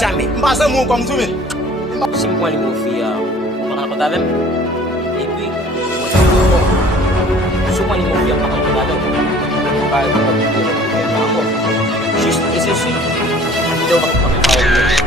Jamais. Pas un mot comme tout, mais. Si moi les mon fille, on va pas avec. Et puis, souvent les mon fille, on va pas avec. Juste, et c'est sûr. Donc, on va pas avec.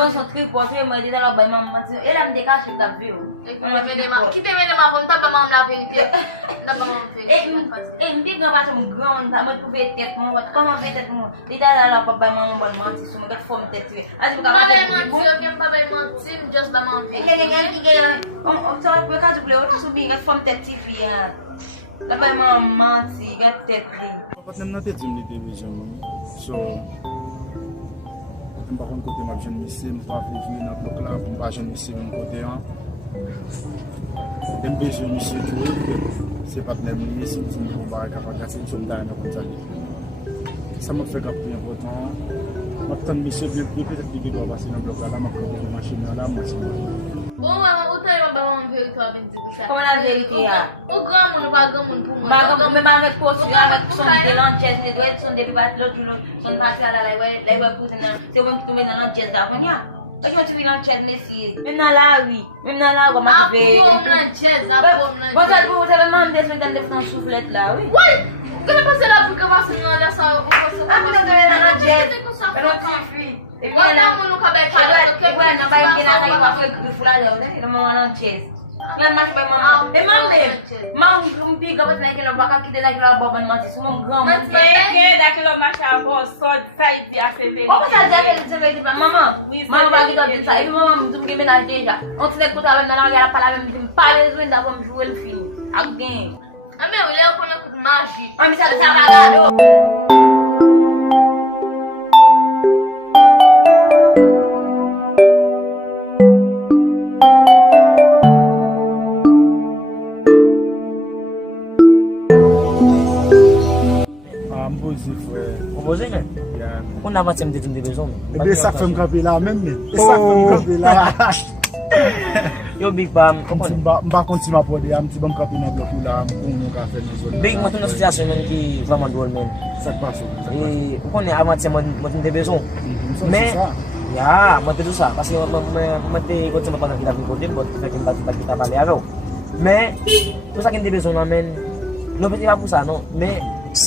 Concentré pour faire moi dans la baie maman et là me décache ta vie qui te mène ma bonne papa maman la vérité la maman et me dit grand pas mon grand ça me trouver tête mon comment fait tête mon il là la papa maman bonne mentir sur me forme tête as tu papa mentir papa mentir juste la maman on ça peut quand tu voulais autre sur bien forme tête fille la baie maman mentir tête pas même dans tête me télévision so par contre côté ma jeune monsieur me pas vivre dans bloc là pour pas jeune monsieur mon côté hein dem besoin monsieur tout c'est pas même lié si tu me va capable casser son dans comme ça me fait capter important maintenant monsieur bien plus peut-être qu'il va passer dans bloc là m'a prendre machine là bon maman où t'es maman vérité avec ça comment la vérité au grand monde pas grand monde pour moi mais avec posture avec son délanchesse ne doit être son débat l'autre son passé là là pour c'est bon que tu mets dans l'enchesse là on y a parce que tu mets l'enchesse mais même dans la oui même dans la on m'a fait bon ça vous avez demandé de dans des soufflette là oui que le passer là pour commencer dans ça on va dans l'enchesse alors fille et puis là on nous cabec et voilà n'a pas été là il va faire griffe là il m'a l'enchesse la marche pas maman et maman me dit que vous n'avez que le bac qui est là que la bonne marche c'est mon grand mais que le marche avant sort ça il dit assez vite comment ça dit que c'est maman maman va dire ça et puis maman me dit que ménage déjà on se écoute avec dans la pas la même pas besoin d'avoir jouer le film avec gain mais il est qu'on écoute magie mais ça va on a 20e de besoin. Et bien ça fait me camper là même et ça fait me camper là. Yo big bam, m'pa continuer à poder un petit bon camper dans bloc là pour mon café dans zone. Big moi une situation qui vraiment drôle même. Ça passe. Et on est avant moi de besoin. Mais ya, moi tout ça parce que moi te continuer pas dans la vie côté pour faire que kita parler avec. Mais tout ça qui me besoin même non petit pas pour ça non, mais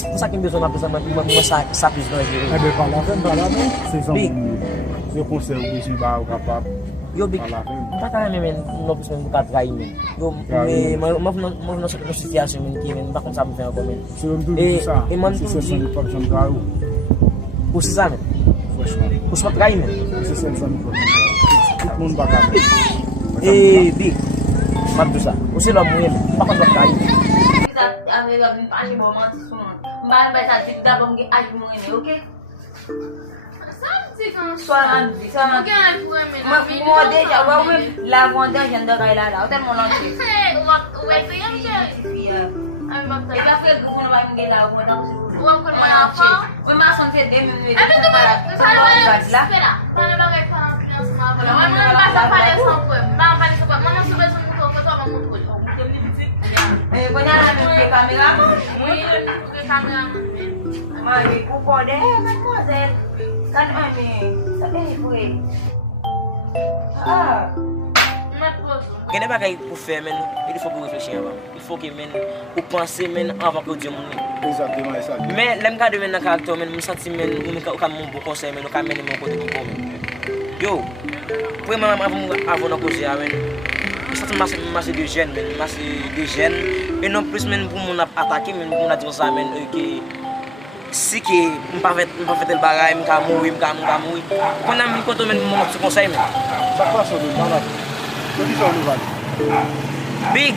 pour ça qui me besoin de ça moi ça plus dans eh ben par la même c'est ça je conseille besoin ba capable yo big pas quand même non plus même pas trahir yo mais moi dans situation qui même pas comme ça me faire comme et moi tout c'est pas besoin de trahir pour ça même franchement pour ça trahir c'est ça tout le monde va capable et big pas tout ça aussi l'homme pas comme ça trahir avec une page bon mentir sur moi mbal bay ça dit d'abord ngi âge mo ngi OK ça me dit quand soit ça moi déjà ouais la vendeur vient de là tellement longtemps ouais c'est un jeu et la fait que on va ngi là on dans ou encore mon enfant oui ma santé des minutes ça là ça ne va pas faire un financement voilà moi ne va pas parler sans problème pas parler sans problème moi je besoin de toi bon la même caméra oui le caméra mais pourquoi mademoiselle kan ça est vrai Quel est bagaille pour faire men, il faut pour réfléchir avant. Il faut que men pour penser men avant que Dieu moun. Exactement ça. Mais l'aime garder men dans caractère men, me senti men ou ka mon bon conseil men ou ka men mon côté qui bon. Yo, pou man avon nan koze a men. Masih de jen men, masih de jen. E non plus men pou moun ap atake men, pou moun a dire sa men ki si ki mpa fet el bagay, mka moui. Kon nan mi konto men moun se konsey men. Sa kwa son nou, manan? Kondisyon nou vali? Big!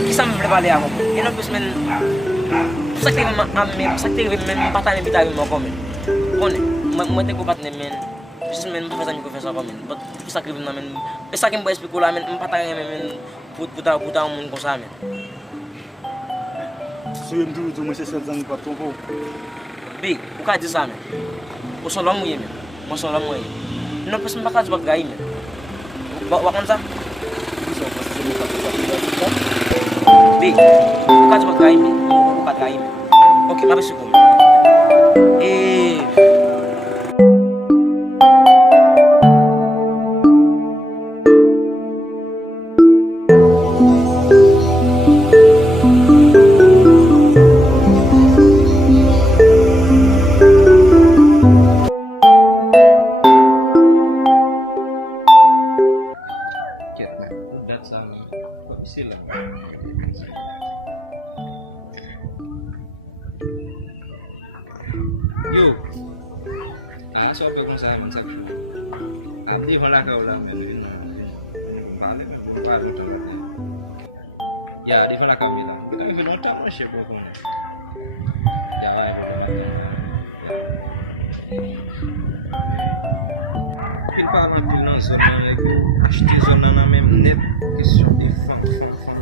Ki sa mwen vle pale a moun? E non plus men, pou sa ki men patane bitay men kon men. Konen, mwen te ko patne men, juste men mpa fazan mi konfensan kon men. But pou sa ki men men, e sa ki mpa espliko la men, mpa patane men puta moun konsa men. Sou yon dou mwen se sel zan yon pat konpo? Big, ou ka di sa men? Ou son lom mwen men? Mwen son lom mwen. Non plus mpa ka di bak gayi men. Wakon sa? Big, ou ka di bak gayi men? Ou ka di gayi men? Ok, mpa besi kon men. Yo, so apa kung sa amin sa di wala ka wala men. Vale, vale talaga. Ya, di wala ka bilang. Kami binota mo siya po kung. Ya, ay wala. Il parle de non zona nego. Acheter zona na même net que sur des femmes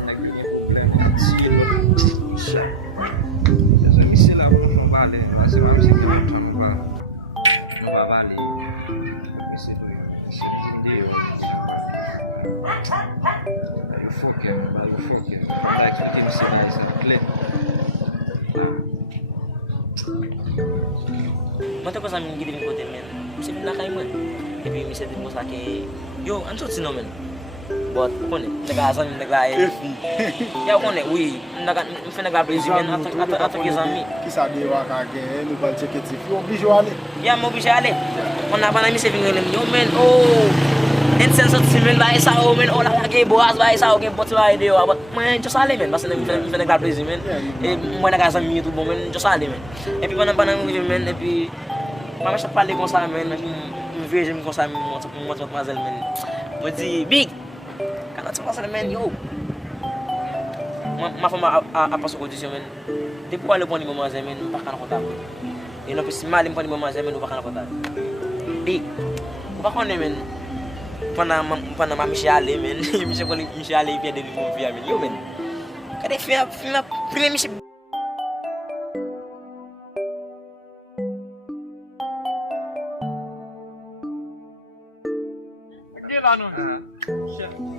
nego problème si ça. Les amis c'est là où on va aller, c'est pas c'est que on va aller. Mais c'est idée. Il faut que la critique c'est clé. Mata ko sa amin gidirin ko din men. Kasi pinakay mo. Epi misa din mo sa akin. Yo, ansot sino men. But ko ne, nag-aasan yung nag-aay. Ya ko ne, uy, nag-abrezi men ato kizami. Kisa dewa kage, nou bal cheke tif. Yo, bijou ale. Ya mo bisya ale. Kung napanay mi saving nilin, yo men, oh. Insensot si men ba isa o men, ola kage bukas ba isa o ke bot ba ide yo. But man, just ale men, basta nag-abrezi men. E mo nag-aasan mi YouTube men, just ale men. Epi panang men, epi mama siya pali ko sa amin, nag-version ko sa amin, mga mazel men. Mo di, Big! Kanat sa pasal men, yo! Mafama apasok ko disyo men. Di po alam po ni mama mazel men, baka na ko tapo. Inopis malim po ni mama mazel men, baka na ko tapo. Big! Baka ko ni men, pana mamisyali men, misya ko misyali piya din mo piya men, yo men. Kada piya misya.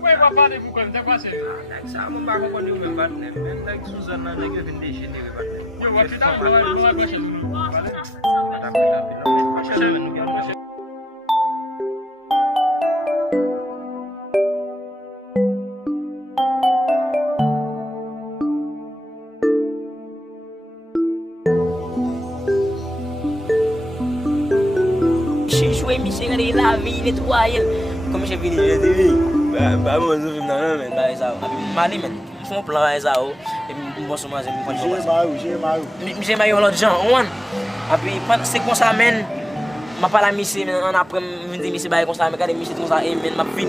Why papa de bukan tak pasal? Sama bago ko ni member ne, like Susan na nag-foundation ni member. Yo, what kita bukan pasal dulu. Shishwe misi ngari la vie nettoyer. Comme j'ai fini de dire, bah moi je vais dans men ba isa. Abi mali men, font plan isa o. E mo so mais me pode fazer. J'ai maio l'autre gens, on. Abi c'est comme ça men. Ma pas la misi men on après me dire misi ba comme ça, mais quand misi comme ça et men ma fin.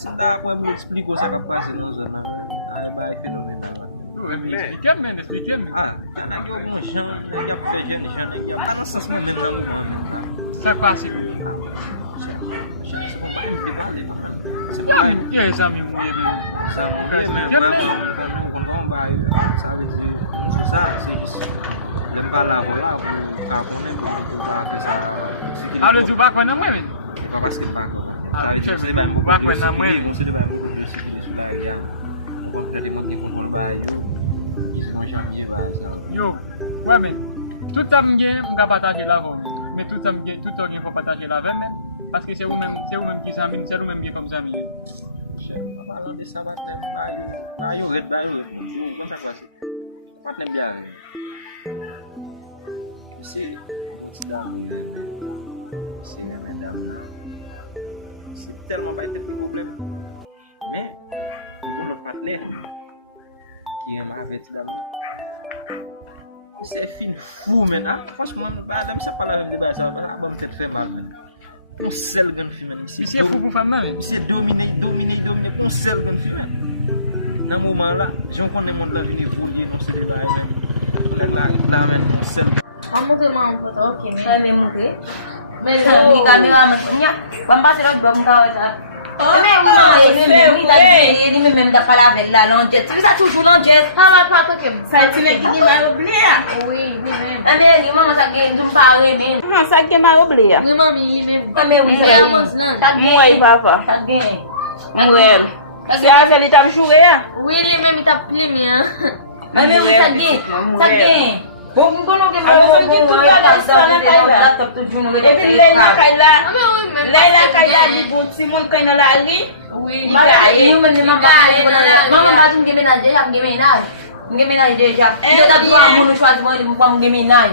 Senda aku ambil explico sa kapasa ng zona. Ay ba fenomen. Expliquem. Ah, yo mo siya, yo siya. Ano sa mga nang. Tak pasal. Ya, exame mo yan. Ada tu bak mana mwen? Ah, itu bak mana mwen? Yo, ouais mais tout ça m'gain m'ga partager la vie. Mais tout ça m'gain tout ça faut partager la vie mais Parce que c'est vous-même qui s'amène, c'est vous-même qui est comme ça. Parlant de ça, bayo red bayo. Comment ça passe? Pas de bien. C'est tellement pas de problème. Mais pour notre partenaire qui est avec c'est film fou maintenant. Franchement, madame, ça parle de débat, ça va bon peut-être faire mal. On seul gun film ici. C'est fou pour femme même. C'est dominer on seul gun film. Dans ce moment là, je connais mon la vidéo pour dire non c'est pas là même seul. On montre moi en photo, OK, mais me montrer. Mais la caméra maintenant, on passe là comme ça. Mais maman, il même pas parler avec la longette. Ça toujours longette. Ah, ma pas que Ça tu n'es qui m'a oublié. Oui, même. Ah mais il maman ça gagne du pas mais. Non, ça qui m'a oublié. Oui, maman, Ah mais oui, ça gagne. Moi, papa. Ça gagne. Ouais. C'est avec les tables jouer. oui, les même t'a plimé hein. Ah mais oui, ça gagne. Ça gagne. Bon, vous connaissez laptop toujours nous. Et puis là, Ah, mais oui, même. Kaila dit bon Simon quand il a la rue. Oui, il me dit maman va tu ménager, j'ai ménage. Je ménage déjà. Je t'ai dit à mon choix de pour me ménage.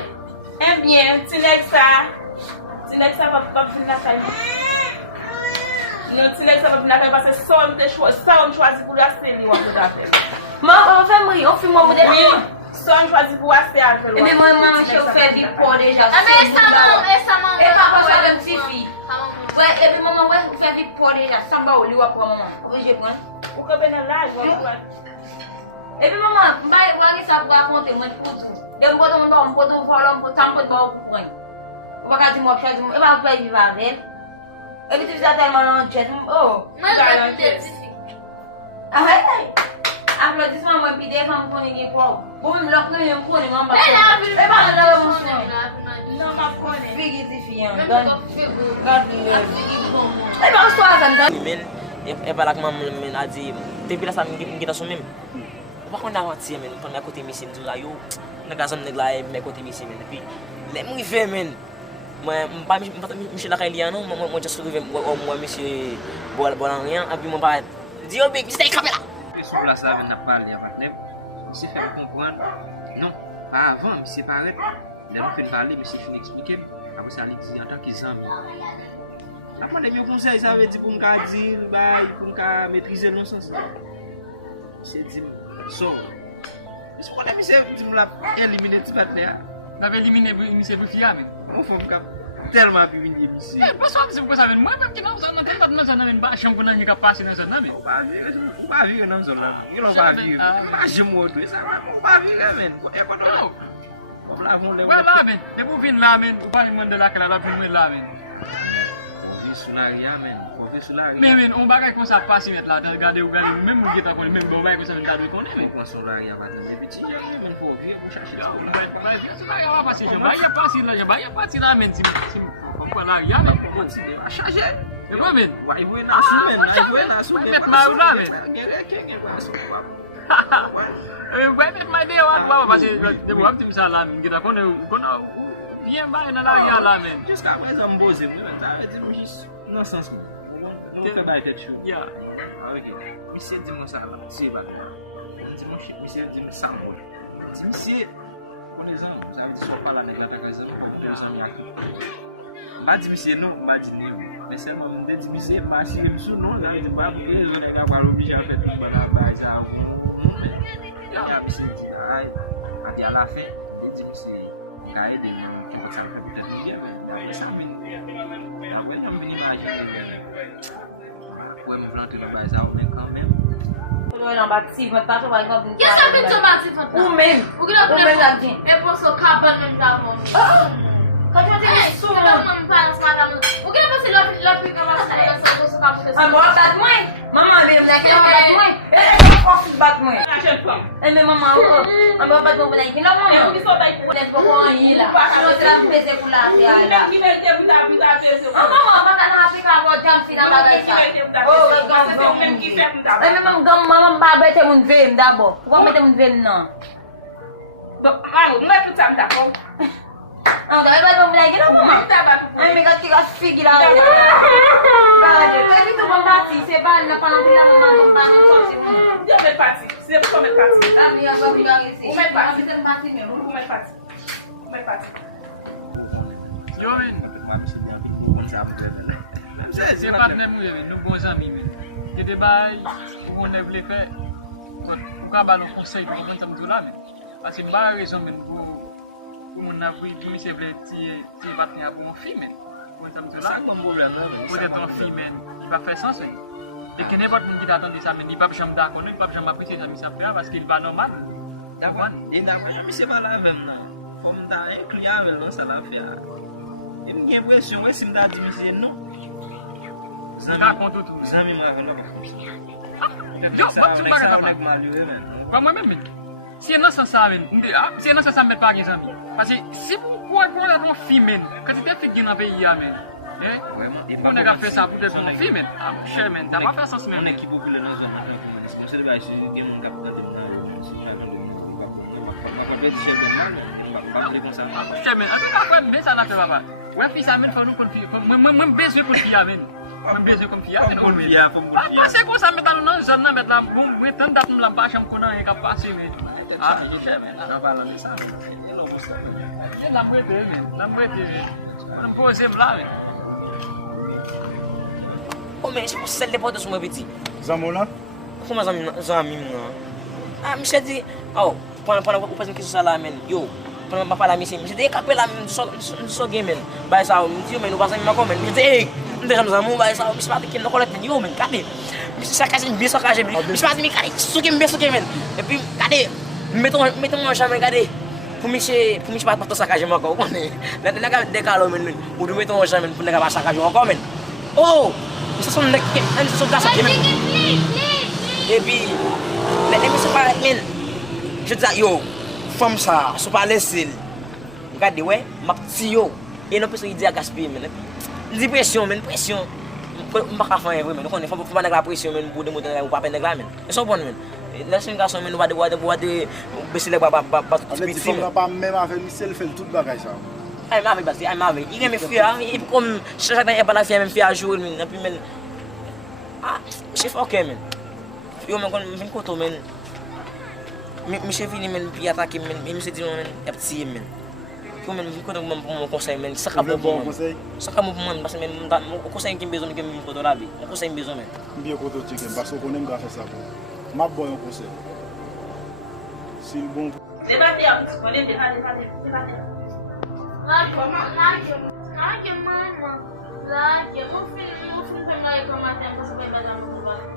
Eh bien, tu n'es ça va pas finir la caille. Non, tu n'es ça va finir la caille parce que ça on choisit pour la série ou tout à fait. Maman, on fait moi modèle. Ça on choisit pour la série. Mais moi je fais du pot déjà. Ah, mais ça, maman. Et papa ça comme si fille. Ouais, et puis maman ouais, vous faites du pot déjà. Ça va au lit pour maman. Je prends. Ou que ben là, Et puis maman, moi ça pour raconter moi tout. De moi on peut voir on peut tant pour pour point. On va dire moi choisir. Et va pas vivre avec. Et puis tu as tellement longtemps. Oh. Moi, je vais te dire. Ah ouais. Applaudissement moi puis des femmes pour les quoi. Bon me lock nous me pour les mamans. Elle a vu. Et pas là mon soin. non ma connaît. Figure Même donne. quand tu fais beau. Et pas toi ça me Men, e pa lak mam men a di, te bila sa mwen kita sou men. Wak ko nakawati men, pag nakote misin dito ayo, nagkasam naglae may kote misin men. Puis, le mwen ife men. Mwen pa misi la kay liano, mwen just trouve mwen misi bolang yan, api mwen pa, di yo big, stay kamera! Sur la ça n'a pas parler avec lui. C'est faire comprendre. Non, pas avant, mais c'est pareil. Là on fait parler, mais c'est fini expliquer. Après ça les dit en tant qu'ils aiment. Après les conseils ça veut dire pour me dire pour me maîtriser le sens. C'est dit so. C'est quoi mais c'est dit me la éliminer petit partenaire. Vous avez éliminé monsieur Bouffia, mais. On fait tellement plus vite ici. Pas ça, c'est pourquoi ça vient. Moi-même qui n'en sais pas, non, ça n'a même pas championnat qui a passé dans cette année. On va vivre dans ce là. Il on va vivre. Pas je m'en ça va vivre men. Non. On va vont les. Ouais, là, mais. Et vous venez là, mais. Vous parlez de la cala, là, vous venez là, mais. On vit sous la ria, men. On vit sous la ria. Mais, on va comme ça passer là, regardez, même vous qui êtes même vous voyez que ça vient de connaître, mais. On sous la ria, pas de petit, men faut vivre pour chercher ça. Il va passer, je vais passer là, je vais passer là, mais si on peut là, il y a, mais Continue à charger. et quoi, mais. Ouais, il veut na sous, men. Il veut na sous. Mettre ma là, mais. Ouais, mettre ma idée, parce que de vous avez ça là, mais qui t'a connu, bien bas dans la ria là, mais. Jusqu'à présent, me poser, ça veut dire juste dans ce sens. On fait pas tête chaud. Yeah. OK. Monsieur dit moi ça là, c'est pas. Monsieur dit moi ça moi. Monsieur on les gens, ça veut dire soit pas là avec la tagaza, on peut s'en y pas dit monsieur non, pas dit non. Mais seulement me dit monsieur marcher sous non, là il pas pour les gens gars pas obligé en fait pour la base ça. Ya monsieur dit aïe, on dit à la fin, il dit monsieur cahier de moi, ça fait peut-être bien. Ça me ouais, on vient imaginer. Ouais, me planter la base ça mais quand même. On est en bâtiment, pas trop par exemple. Qu'est-ce que tu vas faire? Ou même. Ou que la même mais pour ce carbone même d'avant. Quand tu dis sous Ou que la pluie commence à aller sur ce carbone. ah moi bat moi. Maman elle me dit bat moi. Elle pas bat moi. Et mais maman on va battre pour aller. Non maman. Qui sont avec On est pour y là. Alors c'est la pèse pour la là. qui mettait vous avez Ah maman pas dans Afrique on va jump dans la ça. Oh même qui fait vous mais maman gomme maman pas mettre mon vem d'abord. Pourquoi mettre mon vem non? Donc, moi tout ça d'accord. Não, também vai dar moleque não, mamãe. Ai, me gati ka figi lá. Cara, mas tu vamos bater, você vai na panela não não tá no só se. Eu me parti. Se eu me parti. Tá minha agora ficar assim. O me parti. Você bate mesmo. O me parti. O me parti. Yo men, se partner mou men, nou bon zami men. Ke de bay, pou ne vle fè, pou ka ba nou konsey pou kon sam tou la men. Pase ba rezon men pou moun apri, pou mi se vle ti partner pou moun fi men. Kon sam tou la, pou de ton fi men, ki pa fè sens men. De ke nepot moun ki t'atende sa men, di pa jam da konou, di pa jam apri se sa mi sa fè, parce ki il va normal. D'akon, e d'akon, mi se pa la vem nan. Fò mwen ta inkluyan vel nan sa la fè a. E mwen gen presyon, wè si mwen ta di mi se nou. Zami mwen aven wap akon. Yo, wak sou bagat avan? Kwa mwen men men, si yon nan san sa men, si yon nan san sa men pa gen zami. Pase si pou akon la ton fi men, kati te fi gen an pe ya men, pou nega fe sa pou te ton fi men, chè men, ta pa fe sens men. Mwen ekip pou le nan zon nan men, si mwen se deva isi gen mwen kap gade mwen nan, si mwen akon dek chè men nan, mwen pa ple kon sa men. Chè men, ati kakwen men sa la fe baba. Wè fi sa men fò nou kon fi, mwen bezwe kon fi ya men. Mwen bezwe kon fi ya men. Kon fi ya, kon fi ya. Pase kon sa metan nan zon nan met la, mwen tan dat mwen la pa chanm konan e ka pase men. Chè men, nan balan de sa men. Ye la mwete men, mwen pose mla men. Oh men, se pou sel de pote sou mwen biti. Zamo lan? Kouman zami mwen? Ah, mse di, panan ou pas mwen kisou sa la men, yo, panan mwen pala misi, mse di, kapè la men, so gen men, bay sa ou, mse di yo men, ou pasan mwen akon men, mse di, mse di zamo, bay sa ou, mse pati ken nakolet men, yo men, kade, mse sakaje mbe sakaje men, mse pati mi kade, souke men, epi, kade, meton mwen chamen kade, pou mse pati sakaje mwen akon, konen, nega dekalo men, ou di meton mwen chamen pou nega pati sakaje mwen akon men, oh, mse son gasa ke men, epi, mse se paret men, je di yo, fam sa, sou pa lesil, gade we, map ti yo, e non pe so yi di a gaspye men, di presyon men, mpa ka fanyen vwe men, fam pa neg la presyon men, pou de mouten ou pape neg la men, e son bon men, lesin gason men, wade besi leg ba speed fi men. Fam pa mèm avè mi sel fèl tout bagay sa. Ay mave basi, ay mave, i gen me fia, i kom chak dan e pa la fia men fia a joul men, api men, chef ok men, yo men kon vin koto men, mi chef vini men pi atake men, mi se di men ap tiye men, yo men vin koto men pou mwen konsey men, saka mwen pou mwen, basi men, mwen konsey yon bezon men koto la bi, mwen konsey yon bezon men. Mbiye koto chicken, basi konen mga fè sa pou. Map boy yon konsey. Si l bon. Debate a mwen konen, debate. Lage, mama. Lage, mwen fin pe mwen yon komaten pou se mwen badan mwen komaten.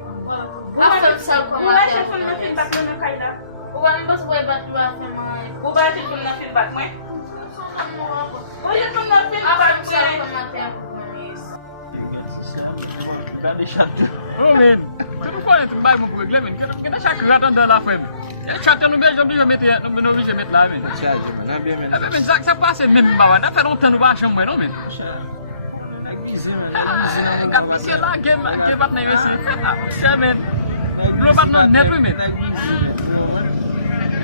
After sal komaten. Ou ba chefon nan fin bak nan kay la? Ou ba mwen bas boy bat lwa fe mwen. Ou ba chefon nan fin bak mwen? Ou chefon nan fin bak After sal mwen? komaten pou mwen. Gade chante. Oh men, se nou fwane tou bay moun pou regle men, ke da chak ratan de la fwe men. E chante nou bej jom di jom met la men. Chaje, nan biye men. E men, sa pase men mba wan, nan fè lontan nou ba chan mwen nou men. Gat misye la, ke bat nan yose, chè men, blo bat nan net we men.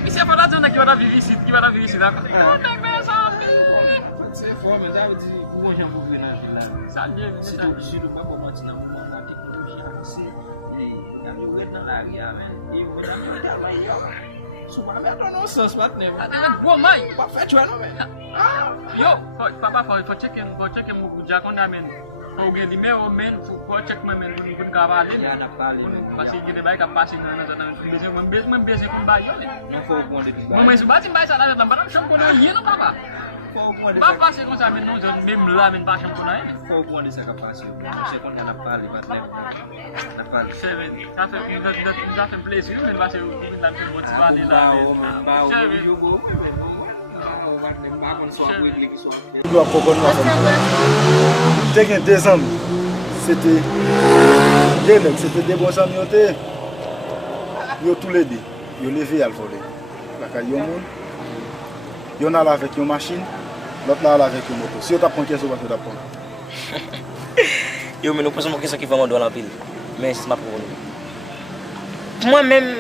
Misye fwa la djona ki wada vivi si da kwa. Nan men sa mi. Se fwa men, da wè di pou wan jan pou vwe nan fil la. Sa liye, Si tou si tou pa pou mati nan pou wan dati pou jan se, nan yo wet nan la ria men, yo nan yo wet nan yo. Sou pa met nan sens pat ne men. ate men, gwo may. Pa fè chwa nan men. Yo, papa fò cheke mou kou jakon da men. Ou gen di me ou men, fò chek men moun kava ale. Ya na pale men. Pasi gen de bay ka pasi nan zan mwen beze pou mbay yo le. Non fò ou konde di ba. Mwen sou bati mbay sa la nan banan chan kono yeno papa. Fò ou konde Ba pase kon sa men non zon mem la men ba chan kono e. Fò ou konde se ka pase. Se konde na pale pat le. Na pale. Se men, sa fe plesi yo men base yo men dan fe motivale la men. Se men, Yo go. Ba kon so a wet li ki so. Do a kokon wa fèm. Te gen 2 ans, c'était des bons amis, yo tous les deux, yo levé à le voler. La yon moun, yon a avec une machine, l'autre là avec une moto. Si on t'apprend qu'est-ce que tu apprends? Yo, mais nous posons une question qui va me donner la pile. Mais c'est ma pour nous. Pour moi-même,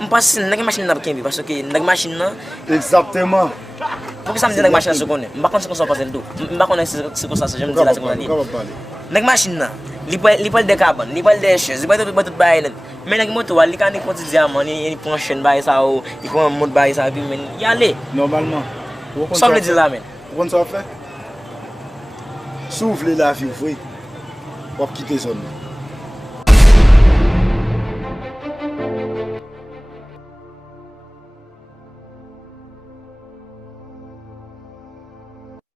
M'passe nèg machine n'a pas parce que nèg machine là Exactement. pour que ça me dit nèg machine se connaît. M'pas connait ce qu'on soit passé tout. M'pas connait ce qu'on ça je me dis là ce qu'on a dit. Nèg machine là, li parle de carbone, li parle des choses, li parle tout bail là. Mais nèg moto li kan quotidiennement, il prend chaîne bail ça ou il prend mode bail ça puis men y aller. Normalement. Ça veut dire là men. Vous comprenez ça fait? Souffler la vie, vous voyez. Pour quitter zone.